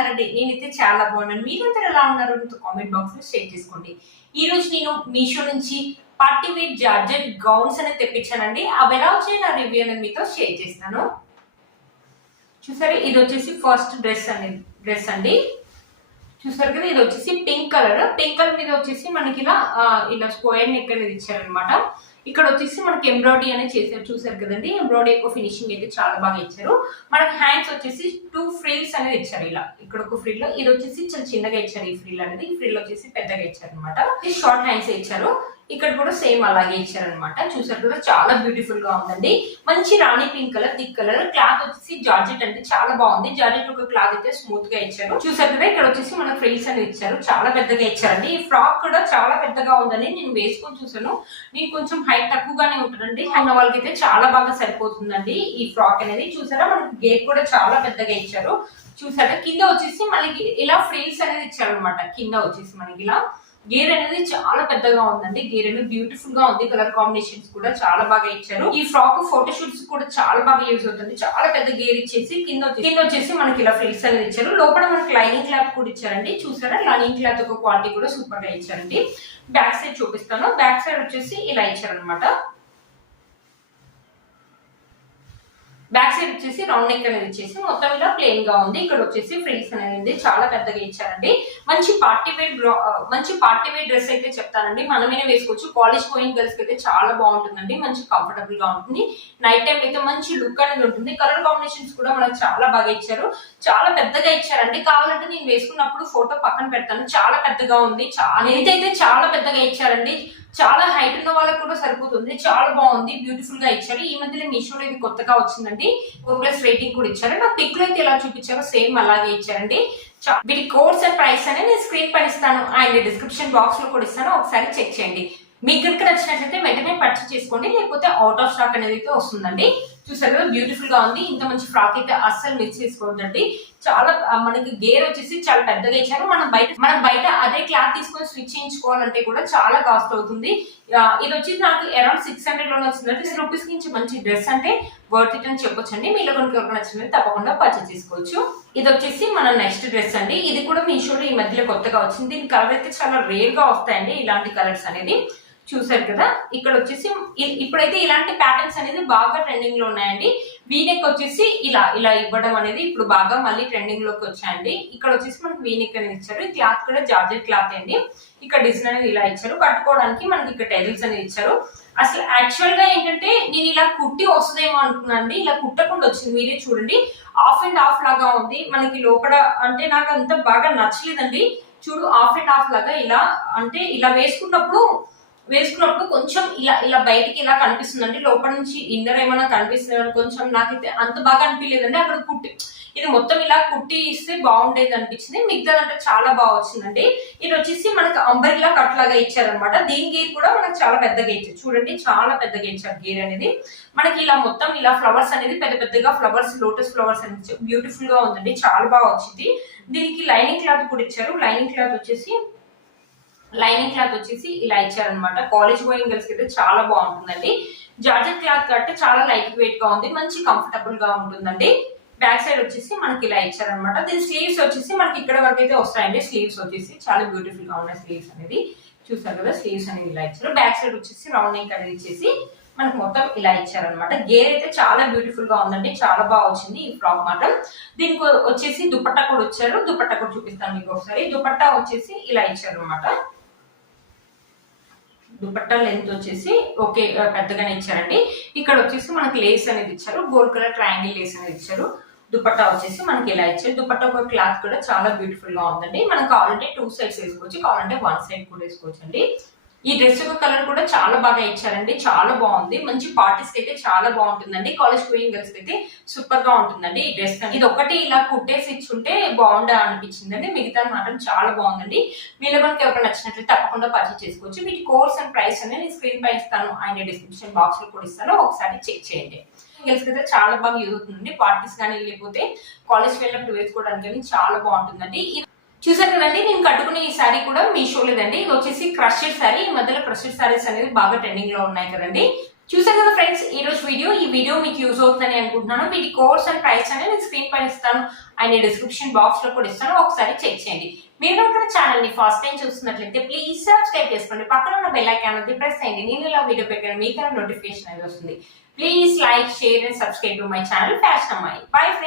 ఉన్నారండి? నేనైతే చాలా బాగున్నాను. మీరంతా ఎలా ఉన్నారు? కామెంట్ బాక్స్ లో షేర్ చేసుకోండి. ఈ రోజు నేను మీషో నుంచి పార్టీ వేర్ జార్జెట్ గౌన్స్ అనేది తెప్పించానండి. అవి ఎలా వచ్చాయి నా రివ్యూ అనేది మీతో షేర్ చేస్తాను. చూసారు, ఇది వచ్చేసి ఫస్ట్ డ్రెస్ అండి. చూసారు కదా, ఇది వచ్చేసి పింక్ కలర్ మీద వచ్చేసి మనకి ఇలా స్క్వేర్ నెక్ అనేది ఇచ్చారనమాట. ఇక్కడ వచ్చేసి మనకి ఎంబ్రాయిడరీ అనేది చేశారు. చూసారు కదండి, ఎంబ్రాయిడరీ యొక్క ఫినిషింగ్ అయితే చాలా బాగా ఇచ్చారు. మనకి హ్యాండ్స్ వచ్చేసి 2 ఫ్రిల్స్ అనేది ఇచ్చారు. ఇలా ఇక్కడ ఒక ఫ్రిల్, ఇది వచ్చేసి చాలా చిన్నగా ఇచ్చారు. ఈ ఫ్రిల్ అనేది, ఈ ఫ్రిల్ వచ్చేసి పెద్దగా ఇచ్చారు అనమాట. ఇది షార్ట్ హ్యాండ్స్ ఇచ్చారు. ఇక్కడ కూడా సేమ్ అలాగే ఇచ్చారనమాట. చూసారు కదా, చాలా బ్యూటిఫుల్ గా ఉందండి. మంచి రాణి pink colour, thick colour. Cloth వచ్చేసి జార్జెట్ అంటే చాలా బాగుంది. జార్జెట్ ఒక క్లాత్ అయితే స్మూత్ గా ఇచ్చారు. చూసారు కదా, ఇక్కడ వచ్చేసి మన ఫ్రిల్స్ అనేది ఇచ్చారు. చాలా పెద్దగా ఇచ్చారండి. ఈ ఫ్రాక్ కూడా చాలా పెద్దగా ఉందని నేను వేసుకొని చూసాను. నేను కొంచెం హైట్ తక్కువగానే ఉంటుందండి. ఉన్న వాళ్ళకైతే చాలా బాగా సరిపోతుందండి ఈ ఫ్రాక్ అనేది. చూసారా, మనకి గేట్ కూడా చాలా పెద్దగా ఇచ్చారు. చూసారా, కింద వచ్చేసి మనకి ఇలా ఫ్రిల్స్ అనేది ఇచ్చారు అనమాట. కింద వచ్చేసి మనకి ఇలా గేర్ అనేది చాలా పెద్దగా ఉందండి. గేర్ అనేది బ్యూటిఫుల్ గా ఉంది. కలర్ కాంబినేషన్స్ కూడా చాలా బాగా ఇచ్చారు. ఈ ఫ్రాక్ ఫోటో షూట్స్ కూడా చాలా బాగా యూజ్ అవుతుంది. చాలా పెద్ద గేర్ ఇచ్చేసి కింద వచ్చేసి మనకి ఇలా ఫ్రిల్స్ అనేది ఇచ్చారు. లోపల మనకి లైనింగ్ క్లాత్ కూడా ఇచ్చారండి. చూసారా, లైనింగ్ క్లాత్ ఒక క్వాలిటీ కూడా సూపర్ గా ఇచ్చారండి. బ్యాక్ సైడ్ చూపిస్తాను. బ్యాక్ సైడ్ వచ్చేసి ఇలా ఇచ్చారనమాట. బ్యాక్ సైడ్ వచ్చేసి రౌండ్ నెక్ అనేది ఇచ్చేసి మొత్తం ఇలా ప్లెయిన్ గా ఉంది. ఇక్కడ వచ్చేసి ఫ్రిల్స్ అనేది చాలా పెద్దగా ఇచ్చారండి. మంచి పార్టీ వేర్ డ్రెస్ అయితే చెప్తానండి. మనమే వేసుకోవచ్చు. కాలేజ్ గోయింగ్ గర్ల్స్ కి అయితే చాలా బాగుంటుందండి. మంచి కంఫర్టబుల్ గా ఉంటుంది. నైట్ టైం అయితే మంచి లుక్ అనేది ఉంటుంది. కలర్ కాంబినేషన్స్ కూడా మనకు చాలా బాగా ఇచ్చారు. చాలా పెద్దగా ఇచ్చారండి. కావాలంటే నేను వేసుకున్నప్పుడు ఫోటో పక్కన పెడతాను. చాలా పెద్దగా ఉంది. అయితే చాలా పెద్దగా ఇచ్చారండి. చాలా హైట్ ఉన్న వాళ్ళకి కూడా సరిపోతుంది. చాలా బాగుంది. బ్యూటిఫుల్ గా ఇచ్చారు. ఈ మధ్యలో మీషోలో ఇది కొత్తగా వచ్చిందండి. 4+ రేటింగ్ కూడా ఇచ్చారు. నా పిక్ లో అయితే ఎలా చూపించారో సేమ్ అలాగే ఇచ్చారండి. వీటి కోడ్స్ అండ్ ప్రైస్ అనేది నేను స్క్రీన్ పైన ఇస్తాను. అండ్ డిస్క్రిప్షన్ బాక్స్ లో కూడా ఇస్తాను. ఒకసారి చెక్ చేయండి. మీకు కనుక నచ్చినట్లయితే వెంటనే పర్చేస్ చేసుకోండి. లేకపోతే అవుట్ ఆఫ్ స్టాక్ అనేది అయితే వస్తుందండి. చూసారు కదా, బ్యూటిఫుల్ గా ఉంది. ఇంత మంచి ఫ్రాక్ అయితే అస్సలు మిస్ చేసుకోవద్దండి. చాలా మనకి గేర్ వచ్చేసి చాలా పెద్దగా ఇచ్చారు. మనం బయట అదే క్లాత్ తీసుకొని స్టిచ్ చేయించుకోవాలంటే కూడా చాలా కాస్ట్ అవుతుంది. ఇది వచ్చి నాకు అరౌండ్ 600 లోనే వస్తుంది. 6 రూపీస్ నుంచి మంచి డ్రెస్ అంటే వర్త్ ఇట్ అని చెప్పొచ్చండి. మీలో కనుక నచ్చినది తప్పకుండా పర్చేస్ చేసుకోవచ్చు. ఇది వచ్చేసి మన నెక్స్ట్ డ్రెస్ అండి. ఇది కూడా మీషోలో ఈ మధ్యలో కొత్తగా వచ్చింది. దీని కలర్ అయితే చాలా రేర్ గా వస్తాయండి ఇలాంటి కలర్స్ అనేది. చూసారు కదా, ఇక్కడ వచ్చేసి ఇప్పుడైతే ఇలాంటి ప్యాటర్న్స్ అనేది బాగా ట్రెండింగ్ లో ఉన్నాయండి. వీనెక్ వచ్చేసి ఇలా ఇవ్వడం అనేది ఇప్పుడు బాగా మళ్ళీ ట్రెండింగ్ లోకి వచ్చాయండి. ఇక్కడ వచ్చేసి మనకి వీనెక్ అనేది ఇచ్చారు. ఈ క్లాత్ కూడా జార్జెట్ క్లాత్ అండి. ఇక్కడ డిజైన్ అనేది ఇలా ఇచ్చారు. కట్టుకోవడానికి మనకి ఇక్కడ టైల్స్ అనేది ఇచ్చారు. అసలు యాక్చువల్ గా ఏంటంటే నేను ఇలా కుట్టి వస్తుందేమో అనుకున్నానండి. ఇలా కుట్టకుండా వచ్చింది. మీరే చూడండి, ఆఫ్ అండ్ ఆఫ్ లాగా ఉంది. మనకి లోపల అంటే నాకు అంత బాగా నచ్చలేదండి. చూడు, ఆఫ్ అండ్ ఆఫ్ లాగా ఇలా అంటే ఇలా వేసుకున్నప్పుడు కొంచెం ఇలా బయటికి ఇలా కనిపిస్తుందండి. లోపల నుంచి ఇన్నర్ ఏమైనా కనిపిస్తుంది. కొంచెం నాకైతే అంత బాగా అనిపించలేదండి. అక్కడ కుట్టి ఇది మొత్తం ఇలా కుట్టి ఇస్తే బాగుండేది అనిపించింది. మిగతాదంటే చాలా బాగా వచ్చిందండి. ఇది వచ్చేసి మనకి అంబరిలా కట్ లాగా ఇచ్చారనమాట. దీని గేర్ కూడా మనకు చాలా పెద్దగా ఇచ్చారు. చూడండి, చాలా పెద్దగా ఇచ్చారు గేర్ అనేది. మనకి ఇలా మొత్తం ఇలా ఫ్లవర్స్ అనేది పెద్దగా ఫ్లవర్స్, లోటస్ ఫ్లవర్స్ అనేది బ్యూటిఫుల్ గా ఉందండి. చాలా బాగా వచ్చింది. దీనికి లైనింగ్ క్లాత్ కూడా ఇచ్చారు. లైనింగ్ క్లాత్ వచ్చేసి ఇలా ఇచ్చారనమాట. కాలేజ్ గోయింగ్ గర్ల్స్ కి అయితే చాలా బాగుంటుందండి. జార్జెట్ క్లాత్ కట్టే చాలా లైట్ వెయిట్ గా ఉంది. మంచి కంఫర్టబుల్ గా ఉంటుందండి. బ్యాక్ సైడ్ వచ్చేసి మనకి ఇలా ఇచ్చారనమాట. దీని స్లీవ్స్ వచ్చేసి మనకి ఇక్కడ వరకు అయితే వస్తాయండి. స్లీవ్స్ వచ్చేసి చాలా బ్యూటిఫుల్ గా ఉన్నాయి. స్లీవ్స్ అనేది చూసారు కదా, స్లీవ్స్ అనేది ఇలా ఇచ్చారు. బ్యాక్ సైడ్ వచ్చేసి రౌండ్ నెక్ అనేది ఇచ్చేసి మనకు మొత్తం ఇలా ఇచ్చారనమాట. గేర్ అయితే చాలా బ్యూటిఫుల్ గా ఉందండి. చాలా బాగా వచ్చింది ఈ ఫ్రాక్ మాత్రం. దీనికి వచ్చేసి దుపట్టా కూడా వచ్చారు. దుపట్టా కూడా చూపిస్తాను మీకు ఒకసారి. దుపట్టా వచ్చేసి ఇలా ఇచ్చారు అనమాట. దుపట్టా లెంత్ వచ్చేసి ఓకే పెద్దగానే ఇచ్చారండి. ఇక్కడ వచ్చేసి మనకి లేస్ అనేది ఇచ్చారు. గోల్డ్ కలర్ ట్రయాంగిల్ లేస్ అనేది ఇచ్చారు. దుపట్టా వచ్చేసి మనకి ఇలా ఇచ్చారు. దుపట్టా ఒక క్లాత్ కూడా చాలా బ్యూటిఫుల్ గా ఉందండి. మనం కావాలంటే 2 సైడ్స్ వేసుకోవచ్చు, కావాలంటే 1 సైడ్ కూడా వేసుకోవచ్చు అండి. ఈ డ్రెస్ యొక్క కలర్ కూడా చాలా బాగా ఇచ్చారండి. చాలా బాగుంది. మంచి పార్టీస్ కి అయితే చాలా బాగుంటుందండి. కాలేజ్ గోయింగ్ గర్ల్స్ కి అయితే సూపర్ గా ఉంటుందండి ఈ డ్రెస్. ఇది ఒకటి ఇలా కుట్టేసి ఇచ్చుంటే బాగుండా అనిపించిందండి. మిగతా మాత్రం చాలా బాగుందండి. మీలో మనకి ఎవరికి నచ్చినట్లయితే తప్పకుండా పర్చేస్ చేసుకోవచ్చు. వీటి కోర్స్ అండ్ ప్రైస్ అనేది నేను స్క్రీన్ పై ఇస్తాను. ఆయన డిస్క్రిప్షన్ బాక్స్ లో కూడా ఇస్తాను. ఒకసారి చెక్ చేయండి. గర్ల్స్ కి అయితే చాలా బాగా యూజ్ అవుతుందండి. పార్టీస్ కానీ లేకపోతే కాలేజ్ వెళ్ళినప్పుడు వేసుకోవడానికి కానీ చాలా బాగుంటుందండి. చూసారు కదండి, నేను కట్టుకునే ఈ శారీ కూడా మీషోలేదండి. ఇది వచ్చేసి క్రషెడ్ శారీ. ఈ మధ్యలో క్రషెడ్ శారీస్ అనేది బాగా ట్రెండింగ్ లో ఉన్నాయి కదండి. చూసారు కదా ఫ్రెండ్స్ ఈ వీడియో మీకు యూజ్ అవుతుందని అనుకుంటున్నాను. వీటి కోర్స్ అండ్ ప్రైస్ అనేది నేను స్క్రీన్ పైన ఇస్తాను అండ్ డిస్క్రిప్షన్ బాక్స్ లో కూడా ఇస్తాను, ఒకసారి చెక్ చేయండి. మీరు కనుక ఛానల్ ని ఫస్ట్ టైం చూస్తున్నట్లయితే ప్లీజ్ సబ్స్క్రైబ్ చేసుకోండి, పక్కన ఉన్న బెల్ ఐకాన్ ఉంది ప్రెస్ చేయండి. నేను ఇలా వీడియో పెట్టాను మీకు నోటిఫికేషన్ అనేది వస్తుంది. Please like, share and subscribe to my channel fashion అమ్మాయి. Bye friends.